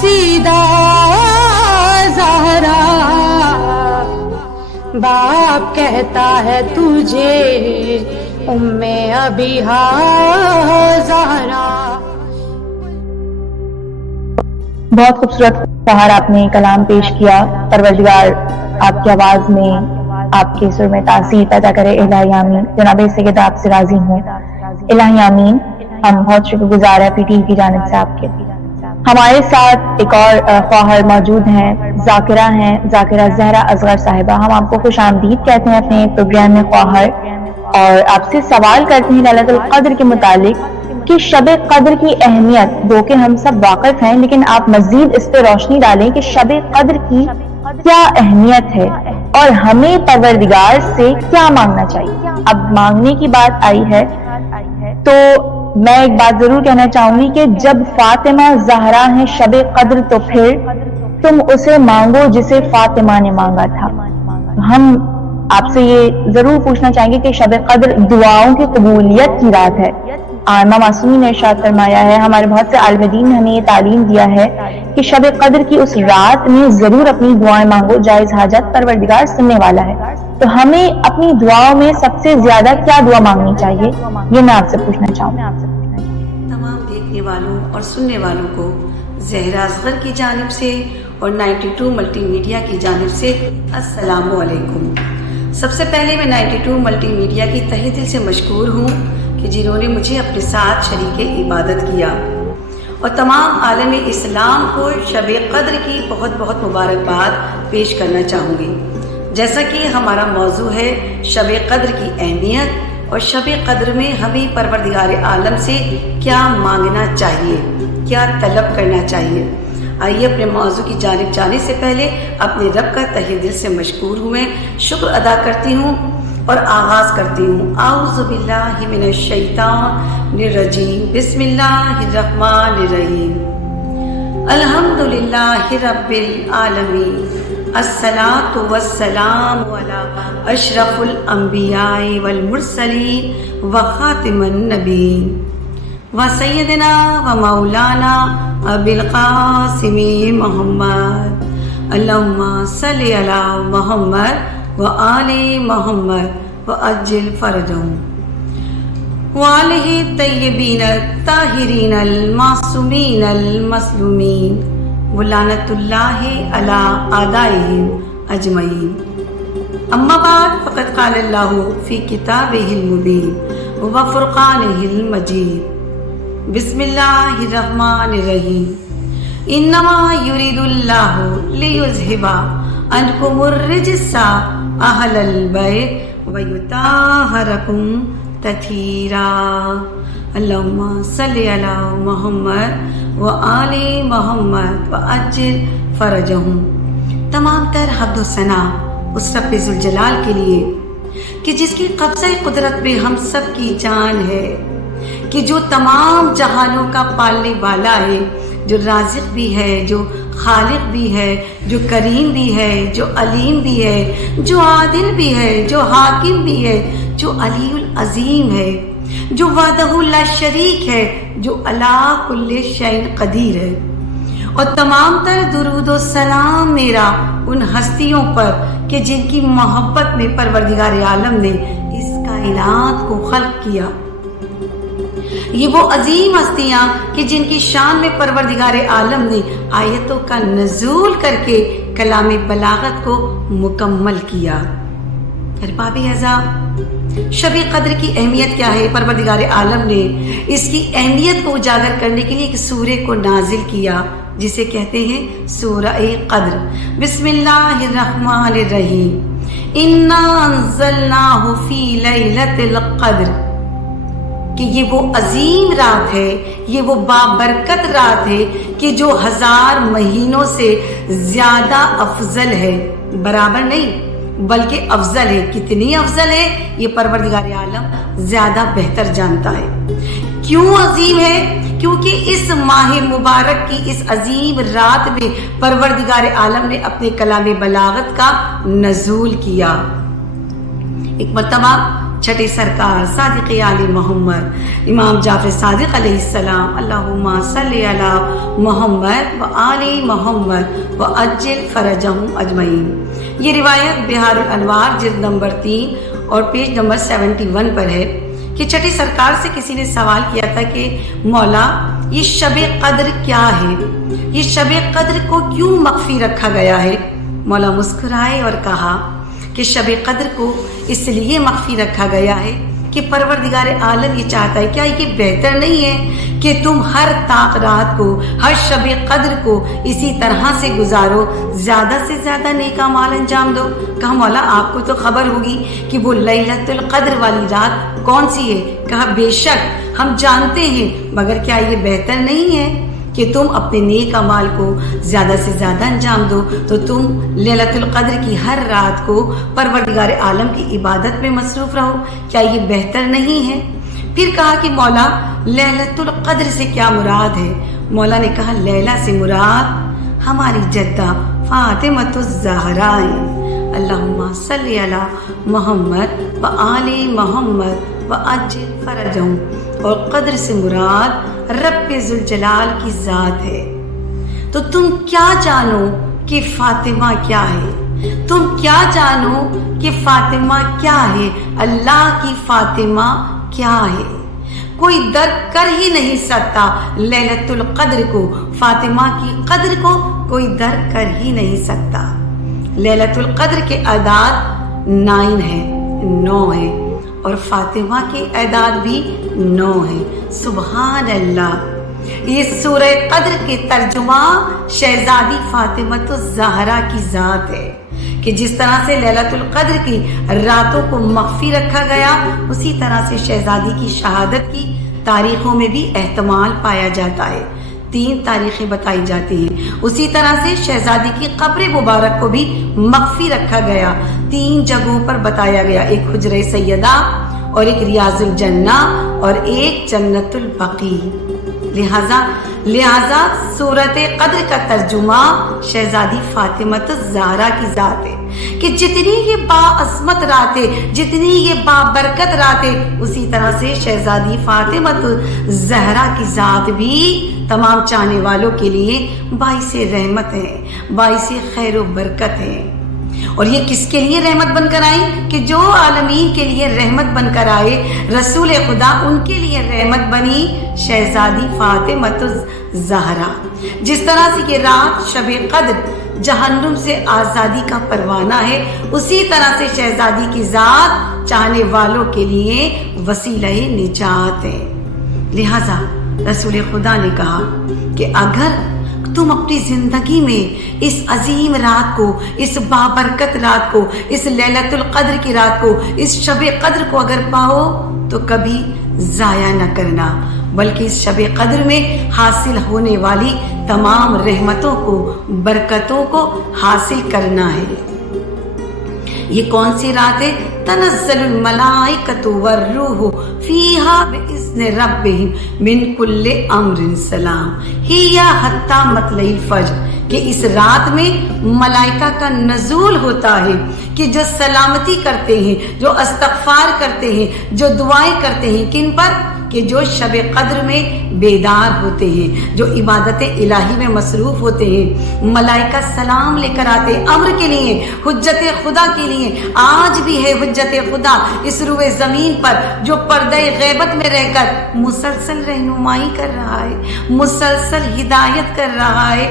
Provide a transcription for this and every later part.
پوسیدہ زہرا، باپ کہتا ہے تجھے ام ابیہا زہرا۔ بہت خوبصورت بہار آپ نے کلام پیش کیا۔ پروردگار آپ کی آواز میں، آپ کے سر میں تاثیر پیدا کرے۔ الہی آمین۔ جناب سید آپ سے راضی ہوں۔ الہی آمین۔ ہم بہت شکر گزار ہیں پی ٹی وی کی جانب سے آپ کے۔ ہمارے ساتھ ایک اور خواہر موجود ہیں، ذاکرہ ہیں، ذاکرہ زہرا اصغر صاحبہ۔ ہم آپ کو خوش آمدید کہتے ہیں اپنے پروگرام میں خواہر، اور آپ سے سوال کرتے ہیں للیلۃ القدر کے متعلق کہ شب قدر کی اہمیت، جو کہ ہم سب واقف ہیں، لیکن آپ مزید اس پہ روشنی ڈالیں کہ شب قدر کی کیا اہمیت ہے اور ہمیں پروردگار سے کیا مانگنا چاہیے۔ اب مانگنے کی بات آئی ہے تو میں ایک بات ضرور کہنا چاہوں گی کہ جب فاطمہ زہرا ہیں شب قدر، تو پھر تم اسے مانگو جسے فاطمہ نے مانگا تھا۔ ہم آپ سے یہ ضرور پوچھنا چاہیں گے کہ شب قدر دعاؤں کی قبولیت کی رات ہے۔ امام معصومی نے ارشاد فرمایا ہے، ہمارے بہت سے عالم دین نے ہمیں یہ تعلیم دیا ہے کہ شب قدر کی اس رات میں ضرور اپنی دعائیں مانگو، جائز حاجت پروردگار سننے والا ہے۔ تو ہمیں اپنی دعاؤں میں سب سے زیادہ کیا دعا مانگنی چاہیے، یہ میں آپ سے پوچھنا چاہوں گا۔ تمام دیکھنے والوں اور سننے والوں کو زہرا اصغر کی جانب سے اور 92 ملٹی میڈیا کی جانب سے السلام علیکم۔ سب سے پہلے میں 92 ملٹی میڈیا کی تہہ دل سے مشکور ہوں کہ جنہوں نے مجھے اپنے ساتھ شریک عبادت کیا، اور تمام عالم اسلام کو شب قدر کی بہت بہت مبارکباد پیش کرنا چاہوں گی۔ جیسا کہ ہمارا موضوع ہے شب قدر کی اہمیت، اور شب قدر میں ہمیں پروردگار عالم سے کیا مانگنا چاہیے، کیا طلب کرنا چاہیے۔ آئیے اپنے موضوع کی جانب جانے سے پہلے اپنے رب کا تہہ دل سے مشکور ہوں، میں شکر ادا کرتی ہوں اور آغاز کرتی ہوں۔ اعوذ باللہ من الشیطان الرجیم، بسم اللہ الرحمن الرحیم، الحمد للہ رب العالمین، الصلاۃ والسلام علی اشرف الانبیاء والمرسلین وخاتم النبیین وسیدنا ومولانا ابی القاسم محمد، اللہم صلی علی محمد وآل محمد وعجل فرجهم وآلہ الطیبین الطاہرین المعصومین المظلومین ولعنۃ اللہ علی اعدائہم اجمعین۔ اما بعد فقد قال اللہ فی کتابہ المبین وفرقانہ المجید، بسم اللہ الرحمن الرحیم، انما یرید اللہ لیذہب عنکم الرجس اہل البیت ویطہرکم تطہیرا، اللہم صلی علی محمد وآل محمد وعجل فرجہم۔ تمام تر حمد و ثنا اس رب ذوالجلال کے لیے کہ جس کی قبضہ قدرت میں ہم سب کی جان ہے، کہ جو تمام جہانوں کا پالنے والا ہے، جو رازق بھی ہے، جو خالق بھی ہے، جو کریم بھی ہے، جو علیم بھی ہے، جو عادل بھی ہے، جو حاکم بھی ہے، جو علی العظیم ہے، جو وحدہ لا شریک ہے، جو علی کل شیء قدیر ہے۔ اور تمام تر درود و سلام میرا ان ہستیوں پر کہ جن کی محبت میں پروردگار عالم نے اس کائنات کو خلق کیا۔ یہ وہ عظیم ہستیاں کہ جن کی شان میں پروردگار عالم نے آیتوں کا نزول کر کے کلام بلاغت کو مکمل کیا۔ ارباب اعزاء، شب قدر کی اہمیت کیا ہے؟ پروردگار عالم نے اس کی اہمیت کو اجاگر کرنے کے لیے ایک سورہ کو نازل کیا جسے کہتے ہیں سورہ قدر۔ بسم اللہ الرحمن الرحیم، انا انزلناہ فی لیلۃ القدر، کہ یہ وہ عظیم رات ہے، یہ وہ بابرکت رات ہے کہ جو 1000 مہینوں سے زیادہ افضل ہے، برابر نہیں بلکہ افضل ہے۔ کتنی افضل ہے یہ پروردگار عالم زیادہ بہتر جانتا ہے۔ کیوں عظیم ہے؟ کیونکہ اس ماہ مبارک کی اس عظیم رات میں پروردگار عالم نے اپنے کلام بلاغت کا نزول کیا۔ ایک مرتبہ چھٹے سرکار صادق علی محمد امام جعفر صادق علیہ السلام اللہم صلی علی محمد و آل محمد و عجل فرجہم اجمعین۔ یہ روایت بہار الانوار جلد نمبر 3 اور پیج نمبر 71 پر ہے کہ چھٹے سرکار سے کسی نے سوال کیا تھا کہ مولا یہ شب قدر کیا ہے، یہ شب قدر کو کیوں مخفی رکھا گیا ہے؟ مولا مسکرائے اور کہا کہ شب قدر کو اس لیے مخفی رکھا گیا ہے کہ پروردگار عالم یہ چاہتا ہے، کیا یہ بہتر نہیں ہے کہ تم ہر طاق رات کو، ہر شب قدر کو اسی طرح سے گزارو، زیادہ سے زیادہ نیک اعمال انجام دو؟ کہا مولا آپ کو تو خبر ہوگی کہ وہ لیلۃ القدر والی رات کون سی ہے؟ کہا بے شک ہم جانتے ہیں، مگر کیا یہ بہتر نہیں ہے کہ تم اپنے نیک اعمال کو زیادہ سے زیادہ انجام دو؟ تو تم لیلۃ القدر کی ہر رات کو پروردگار عالم کی عبادت میں مصروف رہو، کیا یہ بہتر نہیں ہے؟ پھر کہا کہ مولا لیلۃ القدر سے کیا مراد ہے؟ مولا نے کہا لیلہ سے مراد ہماری جدہ فاطمۃ الزہرا ہے۔ اللہم صلی علی محمد و آل محمد و عجل فرجہم، اور قدر سے مراد رب ذوالجلال کی ذات ہے۔ تو تم کیا جانو کہ فاطمہ کیا ہے؟ تم کیا جانو کہ فاطمہ کیا ہے؟ اللہ کی فاطمہ کیا ہے؟ کوئی درک کر ہی نہیں سکتا لیلۃ القدر کو، فاطمہ کی قدر کو کوئی درک کر ہی نہیں سکتا۔ لیلۃ القدر کے اعداد 9 ہیں، 9 ہیں، اور فاطمہ کے اعداد بھی 9 ہیں۔ سبحان اللہ۔ یہ سورہ قدر کے ترجمہ شہزادی فاطمۃ الزہرا کی ذات ہے کہ جس طرح سے لیلۃ القدر کی راتوں کو مخفی رکھا گیا، اسی طرح سے شہزادی کی شہادت کی تاریخوں میں بھی احتمال پایا جاتا ہے۔ 3 تاریخیں بتائی جاتی ہیں۔ اسی طرح سے شہزادی کی قبر مبارک کو بھی مخفی رکھا گیا، 3 جگہوں پر بتایا گیا، ایک حجرہ سیدہ اور ایک ریاض الجنہ اور ایک جنت البقیع۔ لہذا سورت قدر کا ترجمہ شہزادی فاطمۃ الزہرا کی ذات ہے کہ جتنی یہ باعظمت رات ہے، جتنی یہ بابرکت رات ہے، اسی طرح سے شہزادی فاطمۃ الزہرا کی ذات بھی تمام چاہنے والوں کے لیے باعث رحمت ہے، باعث خیر و برکت ہے۔ اور یہ کس کے لیے رحمت بن کر آئی؟ کہ جو عالمین کے لیے رحمت بن کر آئے، رسول خدا ان کے لیے رحمت بنی شہزادی فاطمۃ الزہرا۔ جس طرح سے یہ رات شب قدر جہنم سے آزادی کا پروانہ ہے، اسی طرح سے شہزادی کی ذات چاہنے والوں کے لیے وسیلہ نجات ہے۔ لہذا رسول خدا نے کہا کہ اگر تم اپنی زندگی میں اس عظیم رات کو، اس بابرکت رات کو، اس لیلۃ القدر کی رات کو، اس شب قدر کو اگر پاؤ تو کبھی ضائع نہ کرنا، بلکہ اس شب قدر میں حاصل ہونے والی تمام رحمتوں کو، برکتوں کو حاصل کرنا ہے۔ یہ کون سی رات ہے؟ تنزل الملائکۃ والروح فیہا بإذن ربہم من کل امر سلام ہی حتی مطلع الفجر، کہ اس رات میں ملائکہ کا نزول ہوتا ہے کہ جو سلامتی کرتے ہیں، جو استغفار کرتے ہیں، جو دعائیں کرتے ہیں، کن پر؟ کہ جو شب قدر میں بیدار ہوتے ہیں، جو عبادت الہی میں مصروف ہوتے ہیں، ملائکہ سلام لے کر آتے ہیں امر کے لیے، حجت خدا کے لیے۔ آج بھی ہے حجت خدا اس روئے زمین پر جو پردہ غیبت میں رہ کر مسلسل رہنمائی کر رہا ہے، مسلسل ہدایت کر رہا ہے۔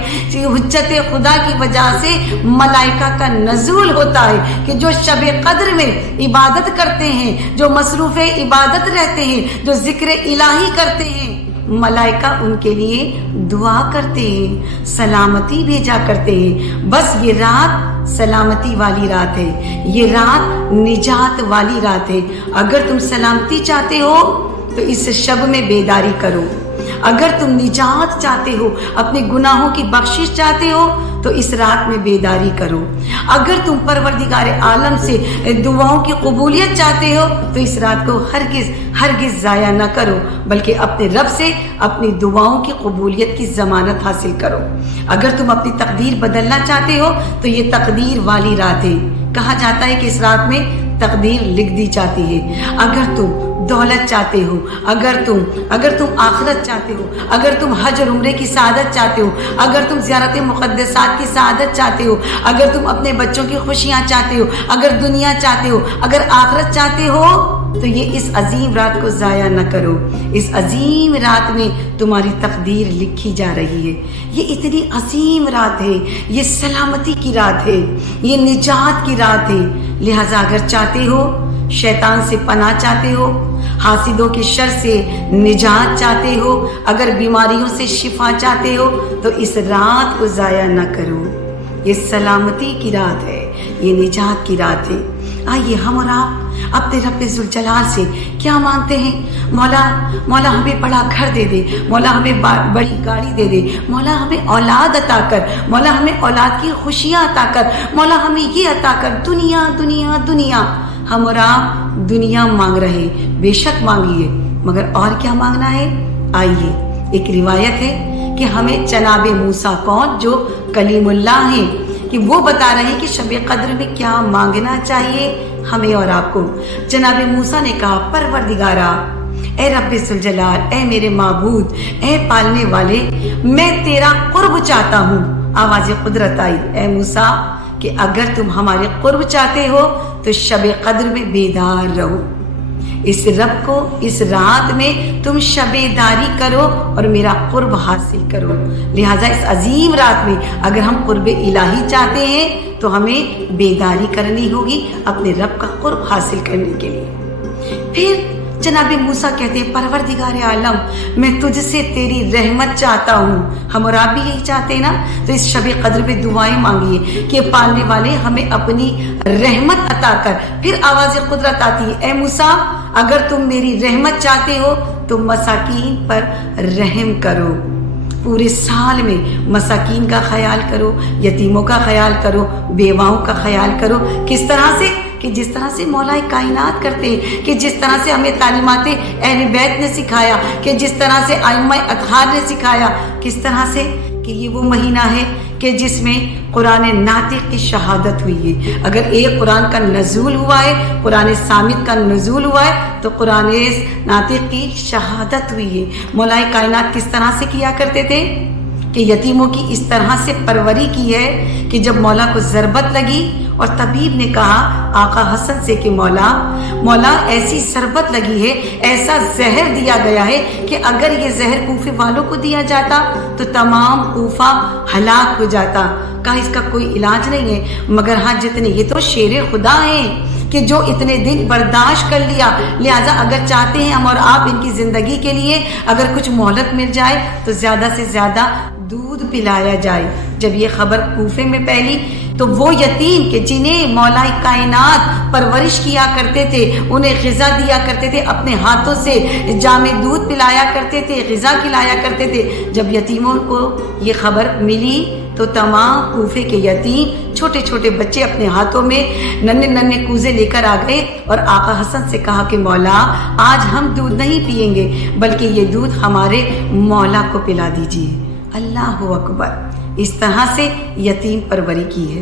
حجت خدا کی وجہ سے ملائکہ کا نزول ہوتا ہے کہ جو شب قدر میں عبادت کرتے ہیں، جو مصروف عبادت رہتے ہیں، جو ذکر الہی کرتے ہیں، ملائکہ ان کے لیے دعا کرتے ہیں، سلامتی بھیجا کرتے ہیں۔ بس یہ رات سلامتی والی رات ہے، یہ رات نجات والی رات ہے۔ اگر تم سلامتی چاہتے ہو تو اس شب میں بیداری کرو، اگر تم نجات چاہتے ہو، اپنے گناہوں کی بخشش چاہتے ہو تو اس رات میں بیداری کرو، اگر تم پروردگار عالم سے دعاؤں کی قبولیت چاہتے ہو تو اس رات کو ہرگز ضائع نہ کرو، بلکہ اپنے رب سے اپنی دعاؤں کی قبولیت کی ضمانت حاصل کرو۔ اگر تم اپنی تقدیر بدلنا چاہتے ہو تو یہ تقدیر والی رات ہے۔ کہا جاتا ہے کہ اس رات میں تقدیر لکھ دی جاتی ہے۔ اگر تم دولت چاہتے ہو، اگر تم آخرت چاہتے ہو، اگر تم حج اور عمرے کی سعادت چاہتے ہو، اگر تم زیارت مقدسات کی سعادت چاہتے ہو، اگر تم اپنے بچوں کی خوشیاں چاہتے ہو، اگر دنیا چاہتے ہو، اگر آخرت چاہتے ہو، تو یہ اس عظیم رات کو ضائع نہ کرو۔ اس عظیم رات میں تمہاری تقدیر لکھی جا رہی ہے۔ یہ اتنی عظیم رات ہے، یہ سلامتی کی رات ہے، یہ نجات کی رات ہے۔ لہٰذا اگر چاہتے ہو، شیطان سے پناہ چاہتے ہو، حاسدوں کے شر سے نجات چاہتے ہو، اگر بیماریوں سے شفا چاہتے ہو، تو اس رات کو ضائع نہ کرو۔ یہ سلامتی کی رات ہے، یہ نجات کی رات ہے۔ آئیے ہم اور آپ اپنے رب ذوالجلال سے کیا مانگتے ہیں؟ مولا ہمیں بڑا گھر دے دے، مولا ہمیں بڑی گاڑی دے دے، مولا ہمیں اولاد عطا کر، مولا ہمیں اولاد کی خوشیاں عطا کر، مولا ہمیں یہ عطا کر۔ دنیا دنیا دنیا، ہم اور آپ دنیا مانگ رہے، بے شک مانگیے، مگر اور کیا مانگنا ہے؟ آئیے، ایک روایت ہے کہ ہمیں جناب موسیٰ کون، جو کلیم اللہ ہیں، کہ وہ بتا رہے ہیں کہ شب قدر میں کیا مانگنا چاہیے ہمیں اور آپ کو۔ جناب موسیٰ نے کہا، پروردگارا، اے رب ذوالجلال، اے میرے معبود، اے پالنے والے، میں تیرا قرب چاہتا ہوں۔ آواز قدرت آئی، اے موسیٰ کہ اگر تم ہمارے قرب چاہتے ہو تو شب قدر میں بیدار رہو، اس رب کو اس رات میں تم شب داری کرو اور میرا قرب حاصل کرو۔ لہٰذا اس عظیم رات میں اگر ہم قرب الہی چاہتے ہیں تو ہمیں بیداری کرنی ہوگی اپنے رب کا قرب حاصل کرنے کے لیے۔ پھر جناب موسیٰ کہتے ہیں، پروردگار عالم، میں تجھ سے تیری رحمت چاہتا ہوں۔ ہم اور آپ بھی یہی چاہتے ہیں نا؟ تو اس شب قدر میں دعائیں مانگیے کہ پالنے والے ہمیں اپنی رحمت عطا کر۔ پھر آواز قدرت آتی ہے، اے موسیٰ اگر تم میری رحمت چاہتے ہو تو مساکین پر رحم کرو۔ پورے سال میں مساکین کا خیال کرو، یتیموں کا خیال کرو، بیواؤں کا خیال کرو۔ کس طرح سے؟ کہ جس طرح سے مولا کائنات کرتے ہیں، کہ جس طرح سے ہمیں تعلیمات اہل بیت نے سکھایا، کہ جس طرح سے ائمہ اطہار نے سکھایا۔ کس طرح سے؟ کہ یہ وہ مہینہ ہے کہ جس میں قرآن ناطق کی شہادت ہوئی ہے۔ اگر ایک قرآن کا نزول ہوا ہے، قرآن صامت کا نزول ہوا ہے، تو قرآن ناطق کی شہادت ہوئی ہے۔ مولا کائنات کس طرح سے کیا کرتے تھے؟ کہ یتیموں کی اس طرح سے پروری کی ہے کہ جب مولا کو ضربت لگی اور طبیب نے کہا آقا حسن سے کہ مولا ایسی ضربت لگی ہے، ایسا زہر دیا گیا ہے کہ اگر یہ زہر کوفے والوں کو دیا جاتا تو تمام کوفہ ہلاک ہو جاتا۔ کہا اس کا کوئی علاج نہیں ہے، مگر ہاں جتنے، یہ تو شیر خدا ہیں کہ جو اتنے دن برداشت کر لیا، لہٰذا اگر چاہتے ہیں ہم اور آپ ان کی زندگی کے لیے اگر کچھ مہلت مل جائے تو زیادہ سے زیادہ دودھ پلایا جائے۔ جب یہ خبر کوفے میں پھیلی تو وہ یتیم کہ جنہیں مولا کائنات پرورش کیا کرتے تھے، انہیں غذا دیا کرتے تھے، اپنے ہاتھوں سے جامع دودھ پلایا کرتے تھے، غذا کھلایا کرتے تھے، جب یتیموں کو یہ خبر ملی تو تمام کوفے کے یتیم، چھوٹے چھوٹے بچے اپنے ہاتھوں میں ننھے کوزے لے کر آ گئے اور آقا حسن سے کہا کہ مولا آج ہم دودھ نہیں پیئیں گے بلکہ یہ دودھ ہمارے مولا کو پلا دیجیے۔ اللہ اکبر! اس طرح سے یتیم پروری کی ہے۔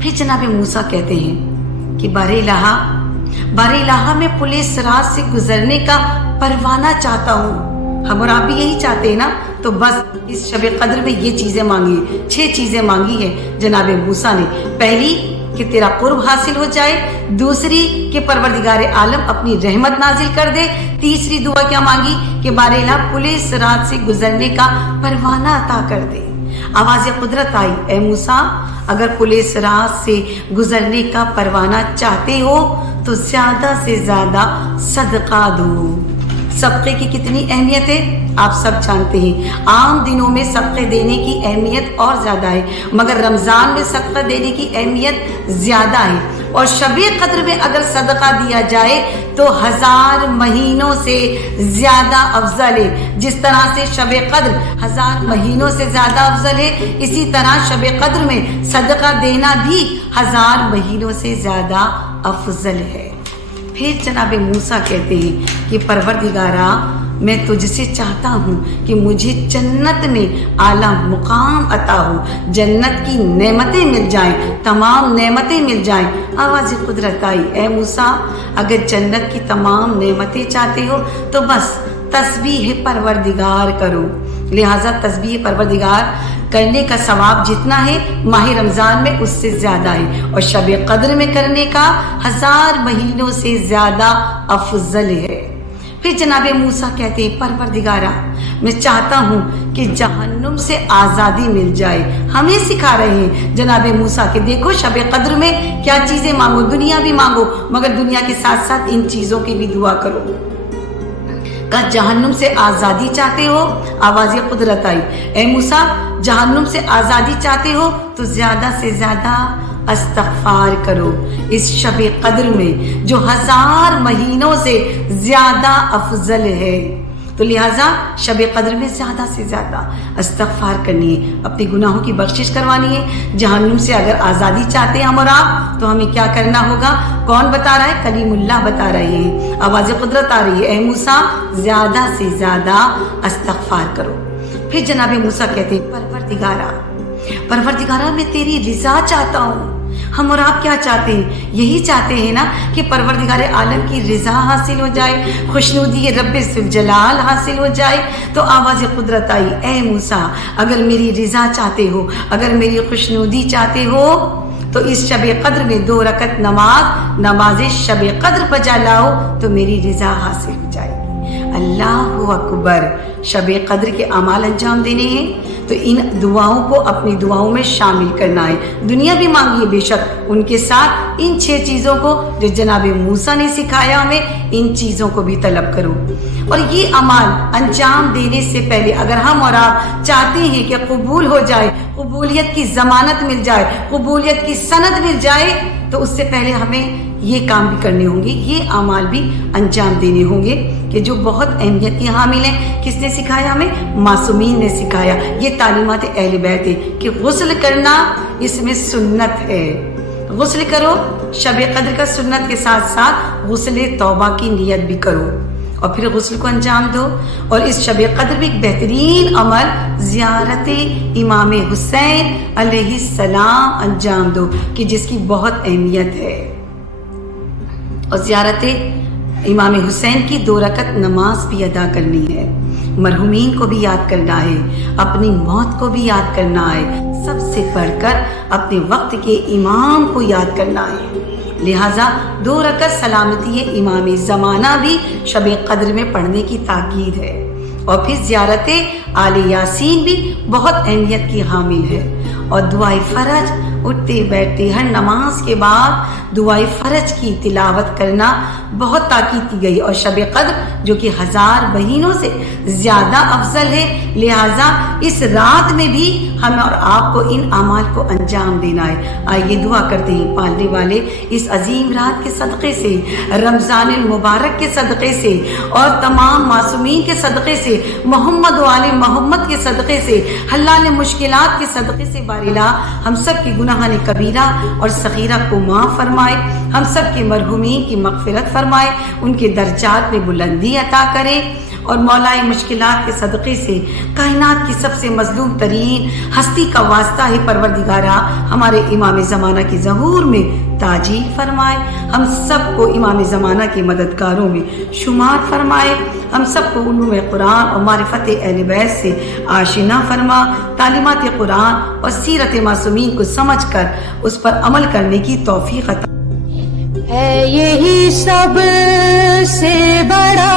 پھر جناب موسیٰ کہتے ہیں کہ بار الہ میں پولیس رات سے گزرنے کا پروانہ چاہتا ہوں۔ ہم اور آپ بھی یہی چاہتے ہیں نا؟ تو بس اس شب قدر میں یہ چیزیں مانگی، 6 چیزیں مانگی ہیں جناب موسیٰ نے۔ پہلی کہ تیرا قرب حاصل ہو جائے، دوسری کہ پروردگار عالم اپنی رحمت نازل کر دے، تیسری دعا کیا مانگی کہ بار الہ پولیس رات سے گزرنے کا پروانہ عطا کر دے۔ آواز قدرت آئی، اے موسیٰ اگر پولیس رات سے گزرنے کا پروانہ چاہتے ہو تو زیادہ سے زیادہ صدقہ دو۔ صدقے کی کتنی اہمیت ہے آپ سب جانتے ہیں۔ عام دنوں میں صدقے دینے کی اہمیت اور زیادہ ہے، مگر رمضان میں صدقہ دینے کی اہمیت زیادہ ہے۔ اور شب قدر میں اگر صدقہ دیا جائے تو 1000 مہینوں سے زیادہ افضل ہے۔ جس طرح سے شب قدر 1000 مہینوں سے زیادہ افضل ہے، اسی طرح شب قدر میں صدقہ دینا بھی 1000 مہینوں سے زیادہ افضل ہے۔ پھر جناب موسیٰ کہتے ہیں کہ پروردگارا میں تجھ سے چاہتا ہوں کہ مجھے جنت میں اعلیٰ مقام عطا ہو، جنت کی نعمتیں مل جائیں، تمام نعمتیں مل جائیں۔ آواز قدرت آئی، اے موسیٰ اگر جنت کی تمام نعمتیں چاہتے ہو تو بس تسبیح پروردگار کرو۔ لہٰذا تسبیح پروردگار کرنے کا ثواب جتنا ہے ماہ رمضان میں اس سے زیادہ ہے، اور شب قدر میں کرنے کا 1000 مہینوں سے زیادہ افضل ہے۔ پھر جناب موسیٰ کہتے ہیں پروردگارا میں چاہتا ہوں کہ جہنم سے آزادی مل جائے۔ ہمیں سکھا رہے ہیں جناب موسیٰ کہ دیکھو شب قدر میں کیا چیزیں مانگو، دنیا بھی مانگو مگر دنیا کے ساتھ ساتھ ان چیزوں کی بھی دعا کرو۔ کہ جہنم سے آزادی چاہتے ہو؟ آواز قدرت آئی، اے موسیٰ جہنم سے آزادی چاہتے ہو تو زیادہ سے زیادہ استغفار کرو اس شب قدر میں جو 1000 مہینوں سے زیادہ افضل ہے۔ تو لہٰذا شب قدر میں زیادہ سے زیادہ استغفار کرنی ہے، اپنے گناہوں کی بخشش کروانی ہے۔ جہنم سے اگر آزادی چاہتے ہیں ہم اور آپ تو ہمیں کیا کرنا ہوگا؟ کون بتا رہا ہے؟ کلیم اللہ بتا رہے ہیں، آواز قدرت آ رہی ہے، اے موسیٰ زیادہ سے زیادہ استغفار کرو۔ پھر جناب موسیٰ کہتے ہیں پروردگارا میں تیری رضا چاہتا ہوں۔ ہم اور آپ کیا چاہتے ہیں؟ یہی چاہتے ہیں نا کہ پروردگار عالم کی رضا حاصل ہو جائے، خوشنودی رب ذوالجلال حاصل ہو جائے۔ تو آواز قدرت آئی، اے موسیٰ اگر میری رضا چاہتے ہو، اگر میری خوشنودی چاہتے ہو تو اس شب قدر میں 2 رکعت نماز شب قدر بجا لاؤ تو میری رضا حاصل ہو جائے گی۔ اللہ اکبر، شب قدر کے اعمال انجام دینے ہیں تو ان دعاؤں کو اپنی دعاؤں میں شامل کرنا ہے۔ دنیا بھی مانگیے بے شک، ان کے ساتھ ان 6 چیزوں کو جو جناب موسیٰ نے سکھایا ہمیں، ان چیزوں کو بھی طلب کرو۔ اور یہ اعمال انجام دینے سے پہلے اگر ہم اور آپ چاہتے ہیں کہ قبول ہو جائے، قبولیت کی ضمانت مل جائے، قبولیت کی سند مل جائے، تو اس سے پہلے ہمیں یہ کام بھی کرنے ہوں گے، یہ اعمال بھی انجام دینے ہوں گے کہ جو بہت اہمیت کے حامل ہیں۔ کس نے سکھایا ہمیں؟ معصومین نے سکھایا۔ یہ تعلیمات اہل بیت ہے کہ غسل کرنا اس میں سنت ہے، غسل کرو شب قدر کا سنت کے ساتھ ساتھ غسل توبہ کی نیت بھی کرو اور پھر غسل کو انجام دو۔ اور اس شب قدر بھی ایک بہترین عمل زیارت امام حسین علیہ السلام انجام دو کہ جس کی بہت اہمیت ہے۔ اور زیارت امام حسین کی 2 رکعت نماز بھی ادا کرنی ہے، مرحومین کو بھی یاد کرنا ہے، اپنی موت کو بھی یاد کرنا ہے، سب سے بڑھ کر اپنے وقت کے امام کو یاد کرنا ہے۔ لہٰذا 2 رکعت سلامتی امام زمانہ بھی شب قدر میں پڑھنے کی تاکید ہے۔ اور پھر زیارت آل یاسین بھی بہت اہمیت کی حامل ہے۔ اور دعائے فرج، اٹھتے بیٹھتے ہر نماز کے بعد دعائے فرج کی تلاوت کرنا بہت تاکید کی گئی، اور شب قدر جو کہ 1000 مہینوں سے زیادہ افضل ہے، لہٰذا اس رات میں بھی ہمیں اور آپ کو ان اعمال کو انجام دینا ہے۔ آئیے دعا کرتے ہیں پالنے والے اس عظیم رات کے صدقے سے، رمضان المبارک کے صدقے سے، اور تمام معصومین کے صدقے سے، محمد و آل محمد کے صدقے سے، حلال مشکلات کے صدقے سے بارلا ہم سب کی گناہان کبیرہ اور صغیرہ کو معاف فرمائے، ہم سب کے مرحومین کی مغفرت فرمائے، ان کے درجات میں بلندی عطا کرے، اور مولا مشکلات کے صدقے سے کائنات کی سب سے مظلوم ترین ہستی کا واسطہ ہے پروردگارہ ہمارے امام زمانہ کی ظہور میں تاجیل فرمائے، ہم سب کو امام زمانہ کے مددگاروں میں شمار فرمائے، ہم سب کو علوم قرآن اور معرفت اہل بیت سے آشنا فرما، تعلیمات قرآن اور سیرت معصومین کو سمجھ کر اس پر عمل کرنے کی توفیق عطا ہے۔ یہی سب سے بڑا